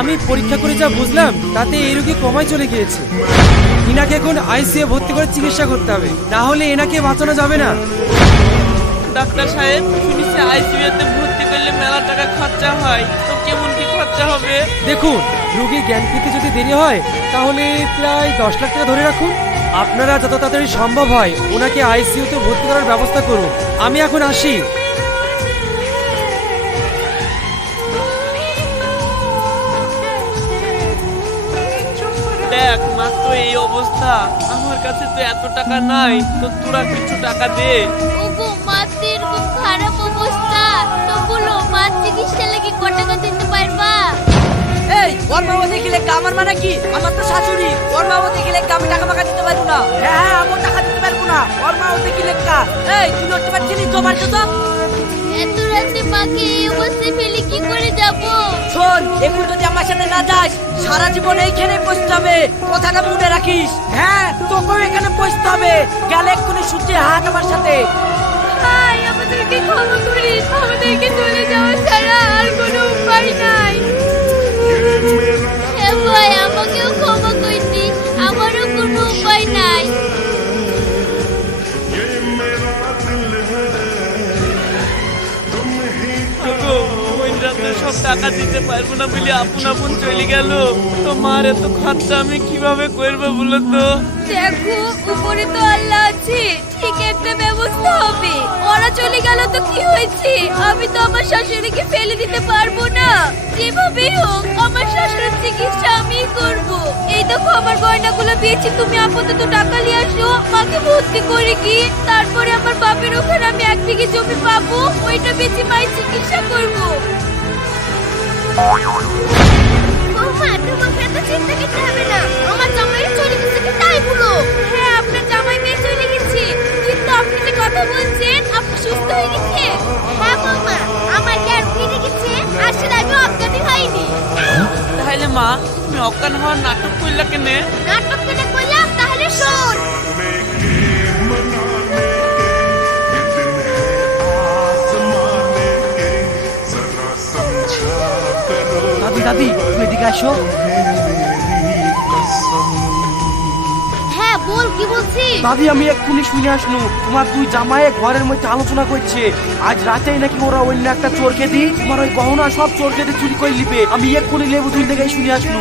আমি পরীক্ষা করে যা বুঝলাম তাতে এই রোগী কমায় চলে গিয়েছে। ইনাকে এখন আইসিইউ ভর্তি করে চিকিৎসা করতে হবে, না হলে এনাকে বাঁচানো যাবে না। ডাক্তার সাহেব, শুনেছি আইসিইউতে ভর্তি করলে মেলা টাকা খরচা হয়, তো কেমন কি খরচা হবে? দেখুন, রোগী জ্ঞান ফিরতে যদি দেরি হয় তাহলে প্রায় 10 লাখ টাকা ধরে রাখুন। আপনারা যত তাড়াতাড়ি সম্ভব হয় ওনাকে আইসিইউতে ভর্তি করার ব্যবস্থা করুন। আমি এখন আসি। দেখ মা, তো এই অবস্থা, আমার কাছে তো এত টাকা নাই, তো তোরা কিছু টাকা দে। ওগো মা, এরকম খারাপ অবস্থা, তো বলো মা চিকিৎসা লাগি কত টাকা দিতে পারবা? এই ওর মা দেখিলে আমার মানে কি? আমার তো শাশুড়ি, ওর মা দেখিলে আমি টাকা মাকা দিতে পারবো না। হ্যাঁ আমি টাকা দিতে পারবো না, ওর মা দেখিলে কা। এই তুই লড়তে পারছিস জমার তো? এত রাতে মাকে এই অবস্থায় ফেলে কি করে যাব? শোন, এখন যদি আমার সাথে না যাস সারা জীবন এইখানে বসতে হবে, কথাটা মনে রাখিস। হ্যাঁ তোকেও এখানে বসতে হবে, গেলে এক্ষুনি সূর্যে হাত আমার সাথে। ভাই আমাদেরকে ক্ষমা করিস, আমাদেরকে চলে যাওয়া ছাড়া আর কোনো উপায় নাই। হে ভাই, আমাকেও ক্ষমা করে দিস, আমারও কোনো উপায় নাই। ওই রাতে সব টাকা দিতে পারবো না বলে আপন আপন চলে গেল, তো মার এত খরচা আমি কিভাবে করবো বলো তো? দেখো, উপরে তো আল্লাহ আছে, ঠিক একটা ব্যবস্থা হবে। ওরা চলে গেল তো কি হয়েছে, আমি তো আমার শাশুড়িকে ফেলে দিতে পারবো না। যেভাবেই হোক আমার শাশুড়ির চিকিৎসা আমি করব। এই দেখো আমার গয়নাগুলো দিয়েছি, তুমি আপাতত টাকা নিয়ে আসো, মাকে ভর্তি করে কি, তারপরে আমার বাপের ওখানে আমি 1 বিঘে জমি পাবো, ওইটা বেচে মায়ের চিকিৎসা করব। বৌমা, তোমাকে এত চিন্তা করতে হবে না, আমার জামাইয়ের চলে গেছে কি তাই বলো। হ্যাঁ, আপনার জামাই মেয়ে চলে গেছে, কিন্তু আপনি যে কথা বলছেন আপনি সুস্থ হয়ে গেছে। হ্যাঁ বৌমা, আমার জ্ঞান ফিরে গেছে, আসলে আমি অজ্ঞানী হয়নি। তাহলে মা, তুমি অজ্ঞান হওয়ার নাটক করলা কেনে? নাটক কেন করলাম তাহলে শোন। দাদি দাদি, তুমি এদিকে আসো। হ্যাঁ বল, কি বলছিস? দাদি, আমি এক্ষুনি শুনে আসনু তোমার 2 জামাইয়ে ঘরের মধ্যে আলোচনা করছে আজ রাতেই নাকি ওরা অন্য একটা চোরকে দি তোমার ওই গহনা সব চোরকে দিয়ে চুরি করে নিবে। আমি এক্ষুনি লেবু তুলতে গিয়ে শুনে আসনু।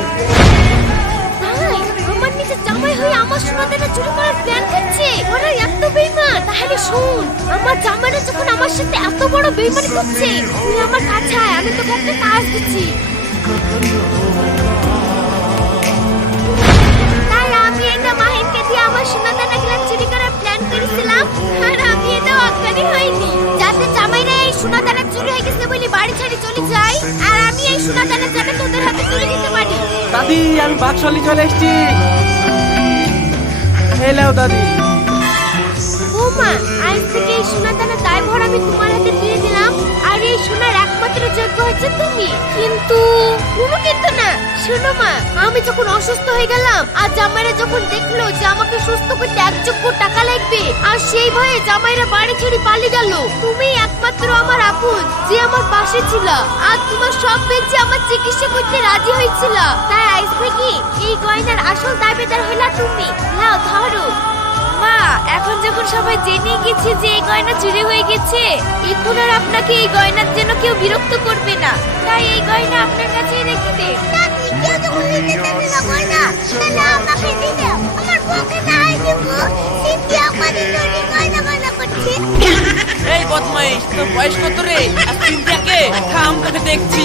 ভাই, আমার নিজের জামাই হয়ে আমার সোনাদানা চুরি করার প্ল্যান করছে, ওরা এত বেঈমান। তাহলে শুন, আমার জামাইরা যখন আমার সাথে এত বড় বেঈমানি করছে, তুই আমার কাছে আয়, আমি তোকে একটা কাজ দিচ্ছি। তাই আমি এটা মাহিমকে দিয়ে আমার সোনাদানা গুলো চুরি করার প্ল্যান করেছিলাম, আর আমি এটা অজ্ঞানী হইনি, যাতে জামাইরা এই সোনাদানা চুরি হয়ে গেছে বলে বাড়ি ছেড়ে চলে যায়, আর আমি এই সোনাদানা যাতে তোদের হাতে তুলে দিতে পারি। দাদি, আমি বাক্সলি চলে এসেছি। হ্যালো দাদি। বৌমা, আজ থেকে এই সোনাদানা দায়ভার আমি তোমার হাতে দিয়ে দিলাম, আর এই সোনার একমাত্র যোগ্য হচ্ছে তুমি। কিন্তু কোনো কিন্তু না, শোনো মা, আমি যখন অসুস্থ হয়ে গেলাম আর জামাইরা যখন দেখলো যে আমাকে সুস্থ করতে 1 কোটি টাকা লাগবে, আর সেই ভয়ে জামাইরা বাড়ি ছেড়ে পালিয়ে গেল, তুমি একমাত্র আমার আপন যে আমার পাশে ছিল, আর তোমার সব বেঁচে আমার চিকিৎসা করতে রাজি হয়েছিল। তাই আজ থেকে এই গয়নার আসল দাবিদার হলা তুমি। নাও ধরো। মা, এখন যখন সবাই জেনে গেছে যে এই গয়না চুরি হয়ে গেছে, এখন আর আপনাকে এই গয়নার জন্য কেউ বিরক্ত করবে না, তাই এই গয়না আপনার কাছেই রেখে দে। এই বদমাইশ, তোর বয়স কত রে? আর চিন্তাকে থাম, তোকে দেখছি।